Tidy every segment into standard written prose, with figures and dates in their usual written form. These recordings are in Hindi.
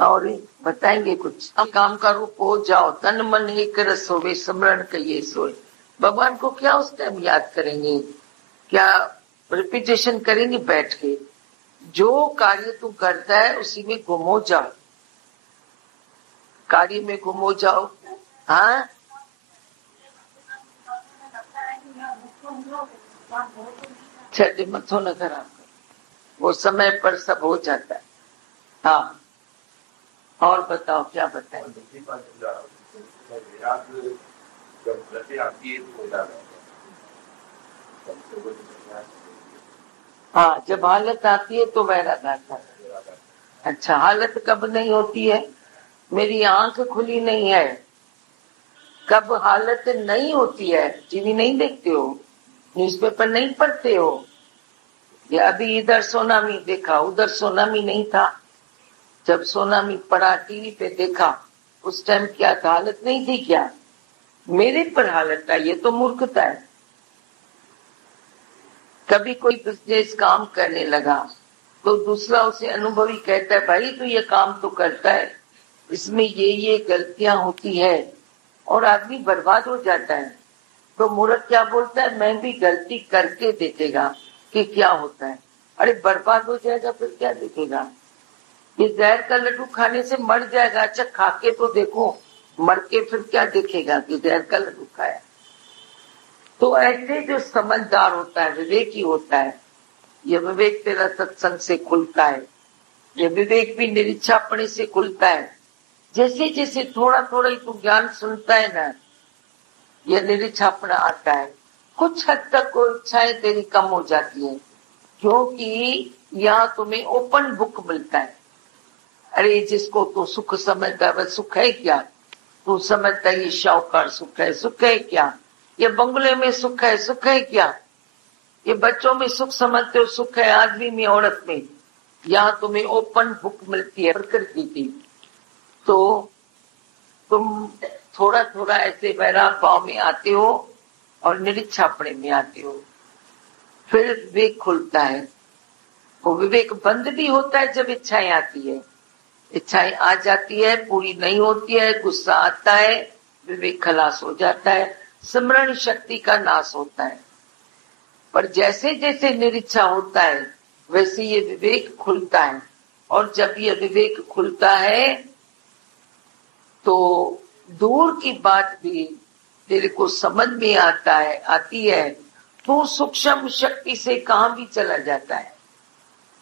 और बताएंगे कुछ। हम काम का रूप हो जाओ, तन मन एक रस होवे, सिमरन कहिए सोए। भगवान को क्या उस टाइम याद करेंगे, क्या रिपीटेशन करेंगे बैठ के? जो कार्य तू करता है उसी में गुम हो जाओ, कार्य में गुम हो जाओ। हाँ, छठे मथो न खराब कर, वो समय पर सब हो जाता है। हाँ, और बताओ क्या बताएंगे? हाँ, जब हालत आती है तो वैराग आता है। अच्छा, हालत कब नहीं होती है? मेरी आंख खुली नहीं है। कब हालत नहीं होती है? टीवी नहीं देखते हो, न्यूज़पेपर नहीं पढ़ते हो, या अभी इधर सुनामी देखा, उधर सुनामी नहीं था। जब सुनामी पड़ा टीवी पे देखा, उस टाइम क्या था? हालत नहीं थी क्या? मेरे पर हालत आई, ये तो मूर्खता है। कभी कोई बिजनेस काम करने लगा तो दूसरा उसे अनुभवी कहता है, भाई तू ये काम तो करता है, इसमें ये गलतियां होती है, और आदमी बर्बाद हो जाता है। तो मूर्ख क्या बोलता है, मैं भी गलती करके देखेगा कि क्या होता है। अरे बर्बाद हो जाएगा फिर क्या देखेगा? ये जहर का लड्डू खाने से मर जाएगा, अच्छा खा के तो देखो, मर के फिर क्या देखेगा कि जहर का लड्डू खाया। तो ऐसे जो समझदार होता है, विवेकी होता है, ये विवेक तेरा सत्संग से खुलता है, ये विवेक भी निरीक्षापणे से खुलता है। जैसे जैसे थोड़ा थोड़ा ही तू ज्ञान सुनता है ना, ये निरीक्षापण आता है। कुछ हद तक कोई इच्छाएं तेरी कम हो जाती है, क्योंकि यहाँ तुम्हें ओपन बुक मिलता है। अरे जिसको तू सुख समझता है वह सुख है क्या? तू समझता है ये शाहूकार सुख है, सुख है क्या? ये बंगले में सुख है, सुख है क्या? ये बच्चों में सुख समझते हो, सुख है आदमी में, औरत में। यहाँ तुम्हें ओपन बुक मिलती है प्रकृति की। तो तुम थोड़ा थोड़ा ऐसे वैराग भाव में आते हो और निरीक्षापणे में आते हो, फिर विवेक खुलता है। वो विवेक बंद भी होता है जब इच्छाएं आती है। इच्छाएं आ जाती है, पूरी नहीं होती है, गुस्सा आता है, विवेक खलास हो जाता है, स्मरण शक्ति का नाश होता है। पर जैसे जैसे निरीक्षा होता है वैसे ये विवेक खुलता है, और जब ये विवेक खुलता है तो दूर की बात भी तेरे को समझ में आती है, तो सूक्ष्म शक्ति से कहां भी चला जाता है।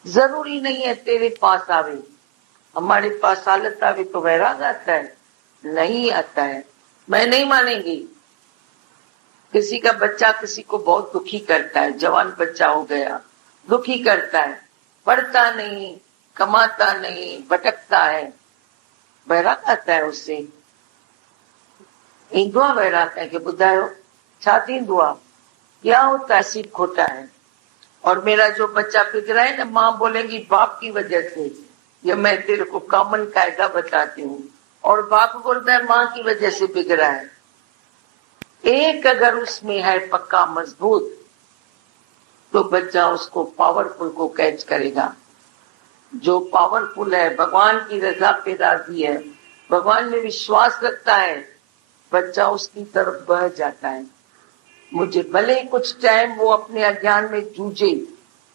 जरूरी नहीं है तेरे पास आवे, हमारे पास हालत आवे तो वैराग आता है? नहीं आता है। मैं नहीं मानेंगी। किसी का बच्चा किसी को बहुत दुखी करता है, जवान बच्चा हो गया, दुखी करता है, पढ़ता नहीं, कमाता नहीं, भटकता है, वैराग आता है उससे। इंदुआ वैराग है कि बुधायो छाती दुआ क्या होता है? सिर्फ खोटा है। और मेरा जो बच्चा बिगड़ा है ना, माँ बोलेंगी बाप की वजह से, ये मैं तेरे को कॉमन कायदा बताती हूँ, और बाप बोलता है माँ की वजह से बिगड़ा है। एक अगर उसमें है पक्का मजबूत, तो बच्चा उसको पावरफुल को कैच करेगा। जो पावरफुल है, भगवान की रजा पे राजी है, भगवान में विश्वास रखता है, बच्चा उसकी तरफ बह जाता है। मुझे भले कुछ टाइम वो अपने अज्ञान में जूझे,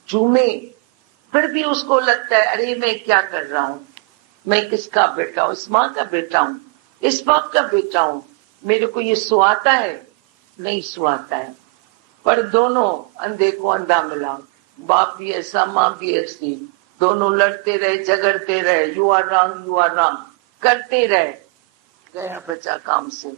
चूमे, फिर भी उसको लगता है अरे मैं क्या कर रहा हूँ, मैं किसका बेटा हूँ? इस माँ का बेटा हूँ, इस बाप का बेटा हूँ, मेरे को ये सुहाता है? नहीं सुहाता है। पर दोनों अंधे को अंधा मिला, बाप भी ऐसा, माँ भी ऐसी, दोनों लड़ते रहे, झगड़ते रहे, you are wrong, you are wrong करते रहे, गया बच्चा काम से।